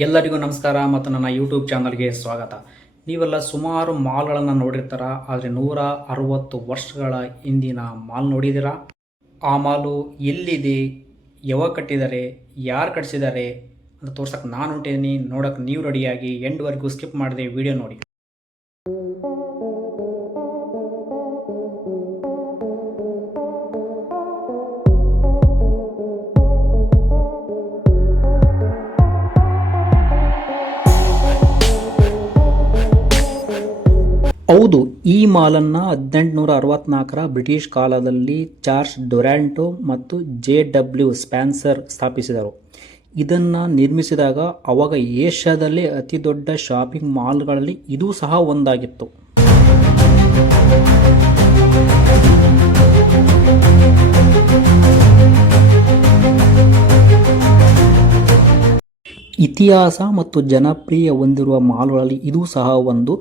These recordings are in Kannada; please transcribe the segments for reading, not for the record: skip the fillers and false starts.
ಎಲ್ಲರಿಗೂ ನಮಸ್ಕಾರ ಮತ್ತು ನನ್ನ ಯೂಟ್ಯೂಬ್ ಚಾನಲ್ಗೆ ಸ್ವಾಗತ. ನೀವೆಲ್ಲ ಸುಮಾರು ಮಾಲ್ಗಳನ್ನು ನೋಡಿರ್ತಾರ, ಆದರೆ 160 ವರ್ಷಗಳ ಹಿಂದಿನ ಮಾಲ್ ನೋಡಿದ್ದೀರಾ? ಆ ಮಾಲು ಎಲ್ಲಿದೆ, ಯಾವಾಗ ಕಟ್ಟಿದ್ದಾರೆ, ಯಾರು ಕಟ್ಟಿಸಿದ್ದಾರೆ ಅಂತ ತೋರ್ಸಕ್ಕೆ ನಾನು ಹೊಂಟೀನಿ. ನೋಡೋಕೆ ನೀವು ರೆಡಿಯಾಗಿ ಎಂಡ್ವರೆಗೂ ಸ್ಕಿಪ್ ಮಾಡದೆ ವಿಡಿಯೋ ನೋಡಿ. ಹೌದು, ಈ ಮಾಲನ್ನು 1864ರ ಬ್ರಿಟಿಷ್ ಕಾಲದಲ್ಲಿ ಚಾರ್ಲ್ಸ್ ಡುರಾಂಟೊ ಮತ್ತು JW ಸ್ಪೆನ್ಸರ್ ಸ್ಥಾಪಿಸಿದರು. ಇದನ್ನು ನಿರ್ಮಿಸಿದಾಗ ಅವಾಗ ಏಷ್ಯಾದಲ್ಲೇ ಅತಿ ದೊಡ್ಡ ಶಾಪಿಂಗ್ ಮಾಲ್ಗಳಲ್ಲಿ ಇದೂ ಸಹ ಒಂದಾಗಿತ್ತು. ಇತಿಹಾಸ ಮತ್ತು ಜನಪ್ರಿಯ ಹೊಂದಿರುವ ಮಾಲ್ಗಳಲ್ಲಿ ಇದೂ ಸಹ ಒಂದು.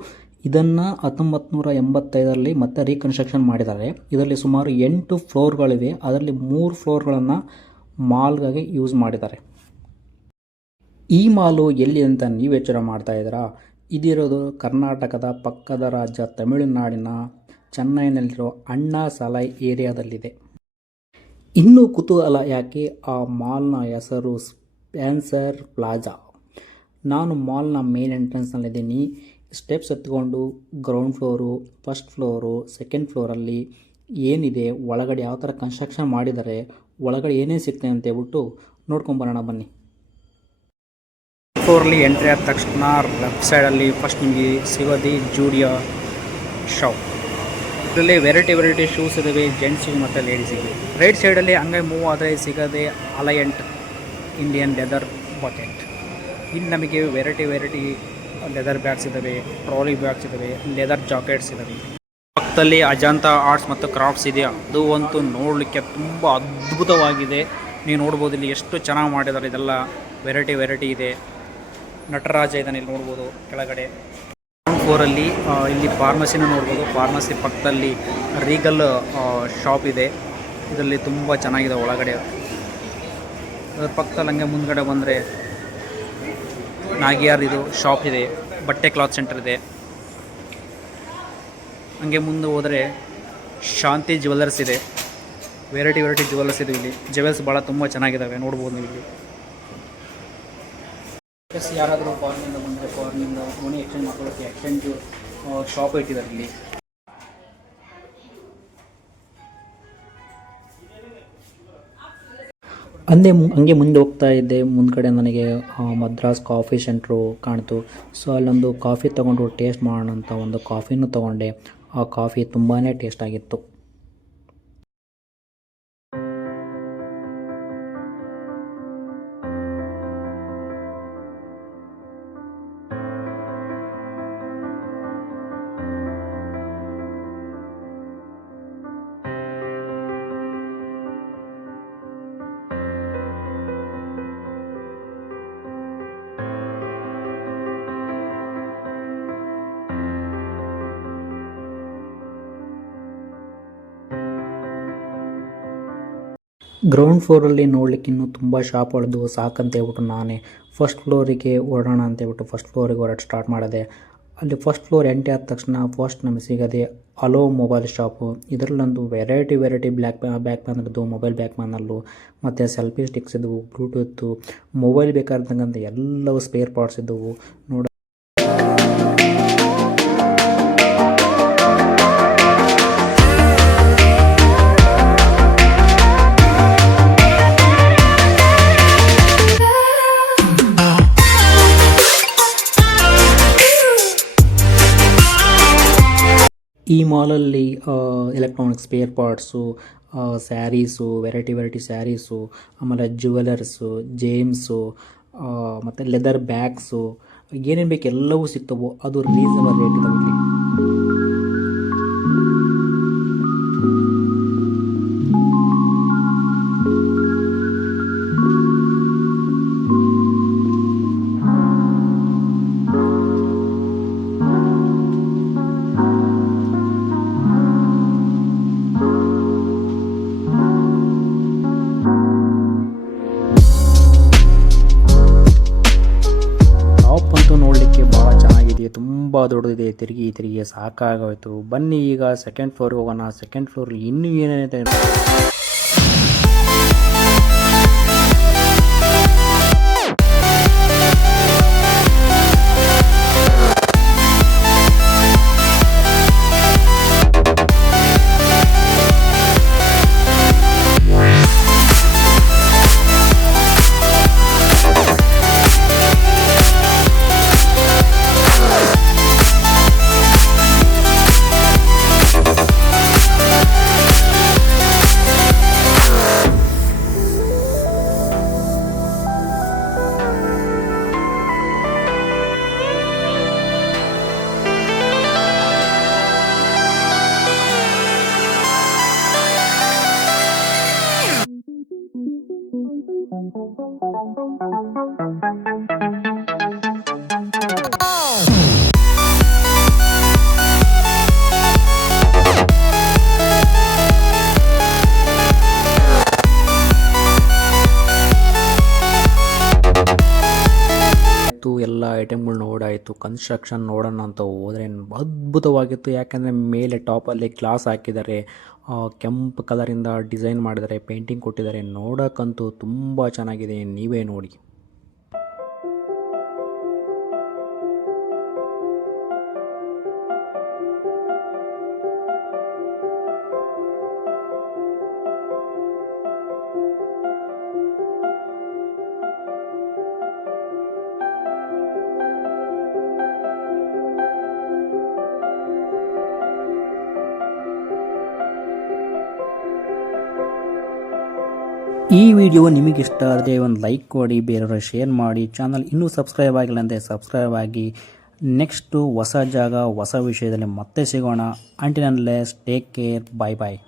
ಇದನ್ನು 1985ರಲ್ಲಿ ಮತ್ತೆ ರೀಕನ್ಸ್ಟ್ರಕ್ಷನ್ ಮಾಡಿದ್ದಾರೆ. ಇದರಲ್ಲಿ ಸುಮಾರು 8 ಫ್ಲೋರ್ಗಳಿವೆ. ಅದರಲ್ಲಿ 3 ಫ್ಲೋರ್ಗಳನ್ನು ಮಾಲ್ಗಾಗಿ ಯೂಸ್ ಮಾಡಿದ್ದಾರೆ. ಈ ಮಾಲು ಎಲ್ಲಿ ಅಂತ ನೀವು ಎಚ್ಚರ ಮಾಡ್ತಾ ಇದ್ದೀರಾ? ಇದಿರೋದು ಕರ್ನಾಟಕದ ಪಕ್ಕದ ರಾಜ್ಯ ತಮಿಳುನಾಡಿನ ಚೆನ್ನೈನಲ್ಲಿರೋ ಅಣ್ಣಾ ಸಾಲೈ ಏರಿಯಾದಲ್ಲಿದೆ. ಇನ್ನೂ ಕುತೂಹಲ ಯಾಕೆ, ಆ ಮಾಲ್ನ ಹೆಸರು ಸ್ಪೆನ್ಸರ್ ಪ್ಲಾಜಾ. ನಾನು ಮಾಲ್ನ ಮೇನ್ ಎಂಟ್ರೆನ್ಸ್ನಲ್ಲಿದ್ದೀನಿ. ಸ್ಟೆಪ್ಸ್ ಎತ್ಕೊಂಡು ground floor, first floor, second ಫ್ಲೋರಲ್ಲಿ ಏನಿದೆ, ಒಳಗಡೆ ಯಾವ ಥರ ಕನ್ಸ್ಟ್ರಕ್ಷನ್ ಮಾಡಿದ್ದಾರೆ, ಒಳಗಡೆ ಏನೇನು ಸಿಗ್ತದೆ ಅಂತ ಹೇಳ್ಬಿಟ್ಟು ನೋಡ್ಕೊಂಬರೋಣ ಬನ್ನಿ. ಫ್ಲೋರಲ್ಲಿ ಎಂಟ್ರಿ ಆದ ತಕ್ಷಣ ಲೆಫ್ಟ್ ಸೈಡಲ್ಲಿ ಫಸ್ಟ್ ನಿಮಗೆ ಸಿಗೋದು ಜೂಡಿಯೋ ಶಾಪ್. ಇದರಲ್ಲಿ ವೆರೈಟಿ ಶೂಸ್ ಇದ್ದಾವೆ, ಜೆಂಟ್ಸಿಗೆ ಮತ್ತು ಲೇಡೀಸಿಗೆ. ರೈಟ್ ಸೈಡಲ್ಲಿ ಹಂಗೆ ಮೂವ್ ಆದರೆ ಸಿಗೋದೆ ಅಲಯಂಟ್ ಇಂಡಿಯನ್ ಲೆದರ್ ಬಕೆಟ್. ಇಲ್ಲಿ ನಮಗೆ ವೆರೈಟಿ ಲೆದರ್ ಬ್ಯಾಗ್ಸ್ ಇದ್ದಾವೆ, ಟ್ರಾಲಿ ಬ್ಯಾಗ್ಸ್ ಇದ್ದಾವೆ, ಲೆದರ್ ಜಾಕೆಟ್ಸ್ ಇದ್ದಾವೆ. ಪಕ್ಕದಲ್ಲಿ ಅಜಂತ ಆರ್ಟ್ಸ್ ಮತ್ತು ಕ್ರಾಫ್ಟ್ಸ್ ಇದೆ. ಅದು ಅಂತೂ ನೋಡಲಿಕ್ಕೆ ತುಂಬ ಅದ್ಭುತವಾಗಿದೆ. ನೀವು ನೋಡ್ಬೋದು ಇಲ್ಲಿ ಎಷ್ಟು ಚೆನ್ನಾಗಿ ಮಾಡಿದ್ದಾರೆ. ಇದೆಲ್ಲ ವೆರೈಟಿ ಇದೆ. ನಟರಾಜ ಇದನ್ನು ಇಲ್ಲಿ ನೋಡ್ಬೋದು. ಕೆಳಗಡೆ ಗ್ರೌಂಡ್ ಫ್ಲೋರಲ್ಲಿ ಇಲ್ಲಿ ಫಾರ್ಮಸಿನ ನೋಡ್ಬೋದು. ಫಾರ್ಮಸಿ ಪಕ್ಕದಲ್ಲಿ ರೀಗಲ್ ಶಾಪ್ ಇದೆ. ಇದರಲ್ಲಿ ತುಂಬ ಚೆನ್ನಾಗಿದೆ ಒಳಗಡೆ. ಅದರ ಪಕ್ಕದಲ್ಲಿ ಹಂಗೆ ಮುಂದ್ಗಡೆ ಬಂದರೆ ನಾಗಿಯಾರ್ ಇದು ಶಾಪ್ ಇದೆ, ಬಟ್ಟೆ ಕ್ಲಾತ್ ಸೆಂಟರ್ ಇದೆ. ಹಂಗೆ ಮುಂದೆ ಹೋದರೆ ಶಾಂತಿ ಜ್ಯುವೆಲ್ಲರ್ಸ್ ಇದೆ. ವೆರೈಟಿ ಜ್ಯುವೆಲ್ಲರ್ಸ್ ಇದೆ. ಇಲ್ಲಿ ಜ್ಯುವೆಲ್ಸ್ ಭಾಳ ತುಂಬ ಚೆನ್ನಾಗಿದ್ದಾವೆ, ನೋಡ್ಬೋದು ನೀವು ಇಲ್ಲಿ. ಯಾರಾದರೂ ಫಾರಿನಿಂದ ಬಂದರೆ ಫಾರಿನಿಂದ ಮನಿ ಎಕ್ಸ್ಚೇಂಜ್ ಮಾಡ್ಕೊಳ್ಳೋಕ್ಕೆ ಎಕ್ಸ್ಚೇಂಜು ಶಾಪ್ ಇಟ್ಟಿದ್ದಾರೆ ಇಲ್ಲಿ. ಹಂಗೆ ಮುಂದೆ ಹೋಗ್ತಾ ಇದ್ದೆ. ಮುಂದ್ಗಡೆ ನನಗೆ ಮದ್ರಾಸ್ ಕಾಫಿ ಸೆಂಟ್ರು ಕಾಣ್ತು. ಸೊ ಅಲ್ಲೊಂದು ಕಾಫಿ ತೊಗೊಂಡು ಟೇಸ್ಟ್ ಮಾಡೋಣ ಅಂತ ಒಂದು ಕಾಫಿನೂ ತೊಗೊಂಡೆ. ಆ ಕಾಫಿ ತುಂಬಾ ಟೇಸ್ಟ್ ಆಗಿತ್ತು. ಗ್ರೌಂಡ್ ಫ್ಲೋರಲ್ಲಿ ನೋಡ್ಲಿಕ್ಕೆ ಇನ್ನೂ ತುಂಬ ಶಾಪ್ಗಳದ್ದು ಸಾಕಂತ ಹೇಳ್ಬಿಟ್ಟು ನಾನೇ ಫಸ್ಟ್ ಫ್ಲೋರಿಗೆ ಓಡೋಣ ಅಂತ ಹೇಳ್ಬಿಟ್ಟು ಫಸ್ಟ್ ಫ್ಲೋರಿಗೆ ಓಡಾಟ ಸ್ಟಾರ್ಟ್ ಮಾಡಿದೆ. ಅಲ್ಲಿ ಫಸ್ಟ್ ಫ್ಲೋರ್ ಎಂಟ್ರಿ ಆದ ತಕ್ಷಣ ಫಸ್ಟ್ ನಮಗೆ ಸಿಗೋದೆ ಅಲೋ ಮೊಬೈಲ್ ಶಾಪು. ಇದರಲ್ಲೊಂದು ವೆರೈಟಿ ಬ್ಯಾಕ್ ಪ್ಯಾನಲ್ದು ಮೊಬೈಲ್ ಬ್ಯಾಕ್ ಪ್ಯಾನಲ್ಲು ಮತ್ತು ಸೆಲ್ಫಿ ಸ್ಟಿಕ್ಸ್ ಇದ್ದವು, ಬ್ಲೂಟೂತು, ಮೊಬೈಲ್ ಬೇಕಾದಂಥ ಎಲ್ಲವೂ ಸ್ಪೇರ್ ಪಾರ್ಟ್ಸ್ ಇದ್ದವು. ನೋಡಿ ಈ ಮಾಲಲ್ಲಿ electronic spare parts, sarees, variety sarees, ಆಮೇಲೆ ಜ್ಯುವೆಲರ್ಸು, ಜೇಮ್ಸು ಮತ್ತು ಲೆದರ್ ಬ್ಯಾಗ್ಸು ಏನೇನು ಬೇಕು ಎಲ್ಲವೂ ಸಿಗ್ತವೆ. ಅದು ರೀಸನಬಲ್ ರೇಟ್ ಇದಾವೆ ಇಲ್ಲಿ. ತುಂಬ ದೊಡ್ಡದಿದೆ, ತಿರುಗಿ ಸಾಕಾಗೋಯ್ತು. ಬನ್ನಿ ಈಗ ಸೆಕೆಂಡ್ ಫ್ಲೋರ್ಗೆ ಹೋಗೋಣ. ಸೆಕೆಂಡ್ ಫ್ಲೋರ್ ಇನ್ನೂ ಏನೇನಿದೆ. ಎಲ್ಲ ಐಟಮ್ಗಳು ನೋಡಾಯಿತು. ಕನ್ಸ್ಟ್ರಕ್ಷನ್ ನೋಡೋಣ ಅಂತ ಹೋದರೆ ಅದ್ಭುತವಾಗಿತ್ತು. ಯಾಕೆಂದರೆ ಮೇಲೆ ಟಾಪಲ್ಲಿ ಗ್ಲಾಸ್ ಹಾಕಿದ್ದಾರೆ, ಕೆಂಪು ಕಲರಿಂದ ಡಿಸೈನ್ ಮಾಡಿದ್ದಾರೆ, ಪೇಂಟಿಂಗ್ ಕೊಟ್ಟಿದ್ದಾರೆ. ನೋಡೋಕ್ಕಂತೂ ತುಂಬ ಚೆನ್ನಾಗಿದೆ, ನೀವೇ ನೋಡಿ. ಈ ವಿಡಿಯೋ ನಿಮಗೆ ಇಷ್ಟ ಆದರೆ ಒಂದು ಲೈಕ್ ಕೊಡಿ, ಬೇರೆಯವರು ಶೇರ್ ಮಾಡಿ. ಚಾನಲ್ ಇನ್ನೂ ಸಬ್ಸ್ಕ್ರೈಬ್ ಆಗಿಲ್ಲ ಅಂದರೆ ಸಬ್ಸ್ಕ್ರೈಬ್ ಆಗಿ. ನೆಕ್ಸ್ಟು ಹೊಸ ಜಾಗ ಹೊಸ ವಿಷಯದಲ್ಲಿ ಮತ್ತೆ ಸಿಗೋಣ. ಅಂಟಿಲ್ ಅನ್ಲೆಸ್ ಟೇಕ್ ಕೇರ್, ಬಾಯ್ ಬಾಯ್.